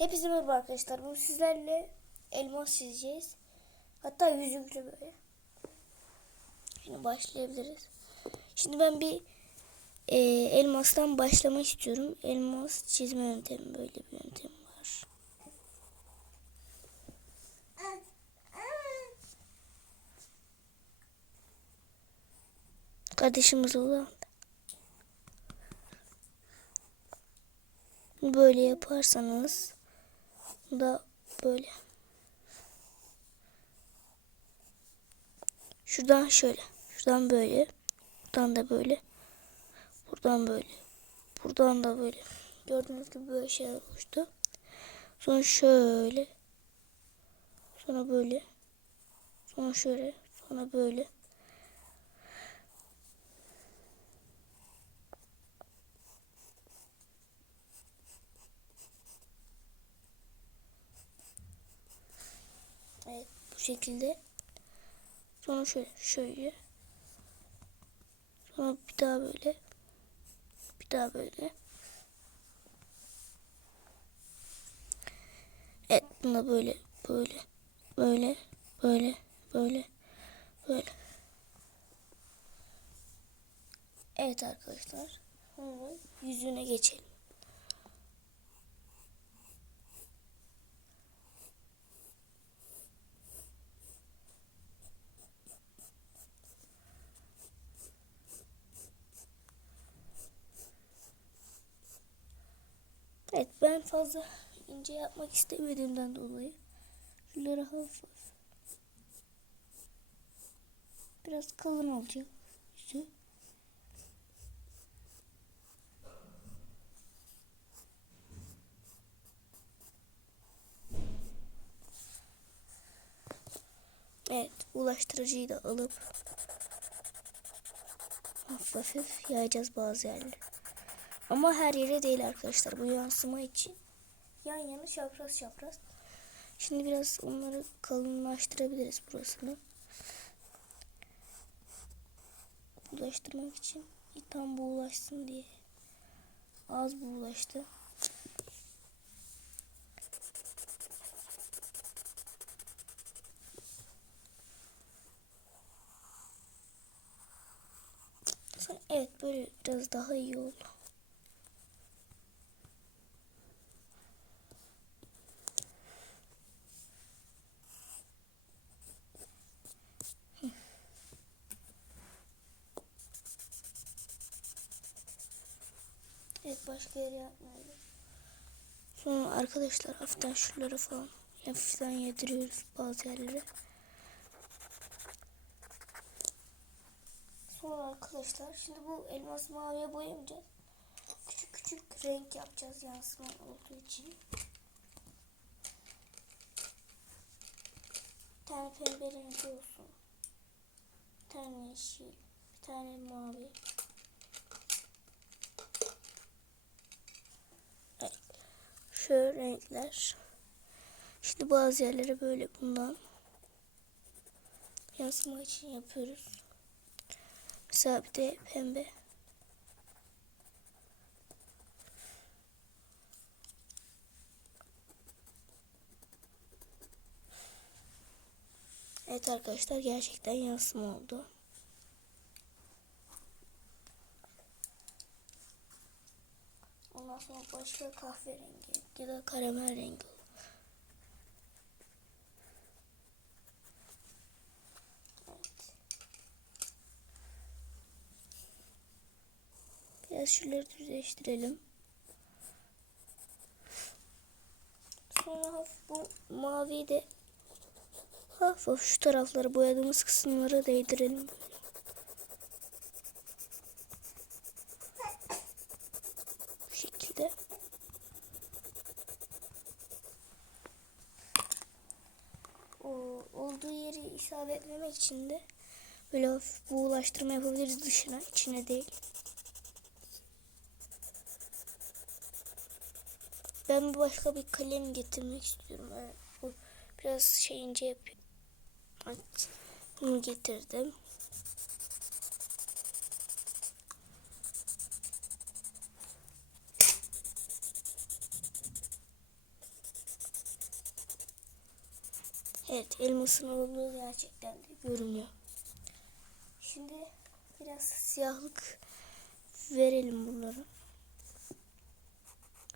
Hepinize merhaba arkadaşlar. Bu sizlerle elmas çizeceğiz. Hatta yüzüklü böyle. Şimdi başlayabiliriz. Şimdi ben bir e, elmastan başlamak istiyorum. Elmas çizme yöntemi böyle bir yöntem var. Kardeşimiz olan böyle yaparsanız da böyle. Şuradan şöyle şuradan böyle buradan da böyle buradan böyle buradan da böyle. Gördüğünüz gibi böyle şey oluştu. Sonra şöyle sonra böyle sonra şöyle sonra böyle Bu şekilde. Sonra şöyle şöyle. Sonra bir daha böyle. Bir daha böyle. Evet buna böyle böyle böyle böyle böyle böyle. Evet arkadaşlar. Yüzüne geçelim. Evet ben fazla ince yapmak istemediğimden dolayı şunları hafif biraz kalın olacak yüzü. Evet ulaştırıcıyı da alıp hafif hafif yayacağız bazı yerleri. Ama her yere değil arkadaşlar. Bu yansıma için yan yana çapraz çapraz. Şimdi biraz onları kalınlaştırabiliriz burasını. Bulaştırmak için tam buğulaşsın diye. Az buğulaştı. Evet böyle biraz daha iyi oldu. Evet başka yere yapmayalım. Sonra arkadaşlar hafiften şuraları falan hafiften yediriyoruz bazı yerlere. Sonra arkadaşlar şimdi bu elmas maviye boyamayacağız. Küçük küçük renk yapacağız yansıma olduğu için. Bir tane pembe rengi olsun. Bir tane yeşil. Bir tane mavi. Şöyle renkler. Şimdi bazı yerlere böyle bundan yansıma için yapıyoruz. Mesela bir de pembe. Evet arkadaşlar gerçekten yansıma oldu. Sonra başka kahverengi ya da karamel rengi. Evet. Biraz şuraları düzleştirelim. Sonra hafif bu maviyi de hafif şu tarafları boyadığımız kısımlara değdirelim. Bu şekilde. O olduğu yeri isabetlemek için de böyle hafif buğulaştırma yapabiliriz dışına, içine değil. Ben başka bir kalem getirmek istiyorum. Evet, bu biraz şey ince bunu getirdim. Evet elmasın olduğu gerçekten de görünüyor. Şimdi biraz siyahlık verelim bunlara.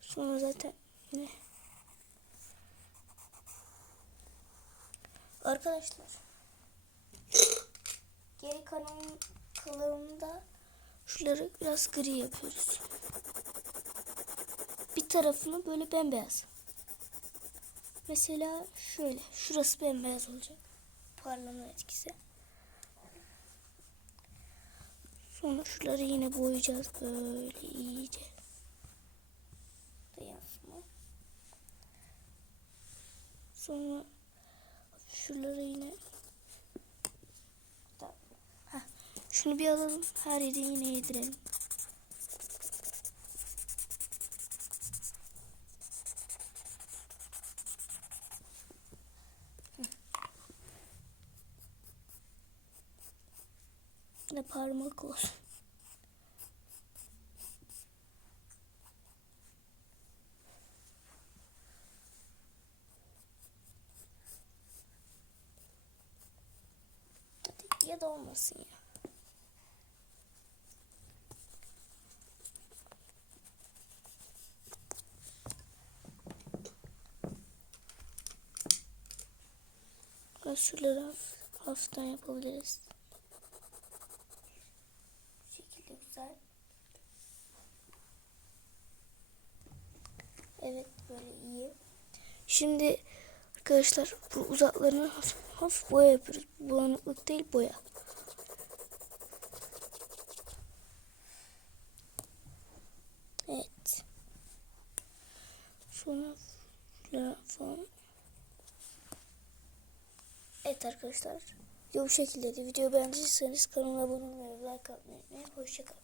Sonra zaten yine Arkadaşlar geri kalan kalanında şuraları biraz gri yapıyoruz. Bir tarafını böyle bembeyaz. Mesela şöyle. Şurası bembeyaz olacak. Parlama etkisi. Sonra şuraları yine boyayacağız böyle iyice. Da yansıma. Sonra şuraları yine şunu bir alalım. Her yere yine yedirelim. Parmak olsun. Ya da olmasın ya. Şuraları hafif, hafiften yapabiliriz. Bu şekilde güzel. Evet böyle iyi. Şimdi arkadaşlar bu uzaklarına hafif, hafif boya yapıyoruz. Bulanıklık değil boya. Evet. Sonra falan. Evet arkadaşlar. Video bu şekildeydi. Videoyu beğendiyseniz kanala abone olmayı, like atmayı unutmayın. Hoşçakalın.